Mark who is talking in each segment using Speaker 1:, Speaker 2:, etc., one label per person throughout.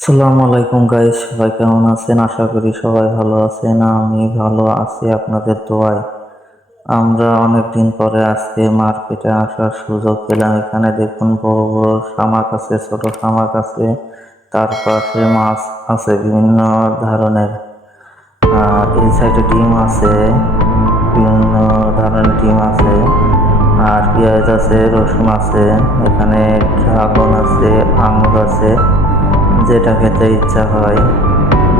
Speaker 1: আসসালামু আলাইকুম গাইস সবাই কেমন আছেন? আশা করি সবাই ভালো আছেন, আমি ভালো আছি আপনাদের দোয়ায়। আমরা অনেকদিন পরে আজকে মার্কেটে আসার সুযোগ পেলাম। এখানে দেখুন বড় বড় শামাক আছে, ছোট শামাক আছে, তার পাশে মাছ আছে বিভিন্ন ধরনের। আর এই সাইডে ডিম আছে, বিভিন্ন ধরনের ডিম আছে। আর পেঁয়াজ আছে, রসুন আছে, এখানে ড্রাগন আছে, আঙুর আছে। যেটা খেতে ইচ্ছা হয়।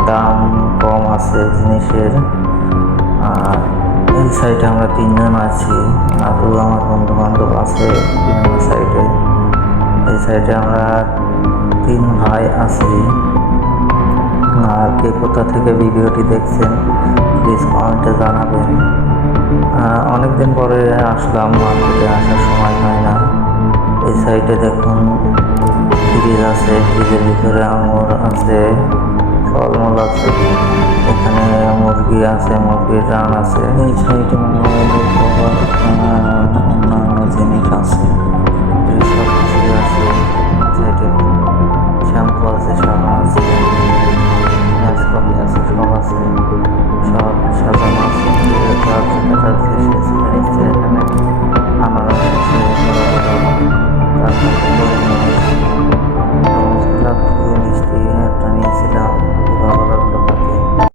Speaker 1: দাম কম আছে জিনিসের। আর এই সাইডে আমরা তিনজন আছি। আরও আমার বন্ধু বান্ধব আছে সাইডে এই সাইডে আমরা তিন ভাই আছি। আর কে কোথা থেকে ভিডিওটি দেখছেন প্লিজ কমেন্টে জানাবেন। অনেক দিন পরে আসলাম মার্কেটে আসার সময় হয় না। এই সাইডে দেখুন ফ্রিজ আছে ফ্রিজের ভিতরে আঙুর আছে, ফলমূল আছে। এখানে মুরগি আছে, মুরগির রান আছে। এই সাইডে মনে হয়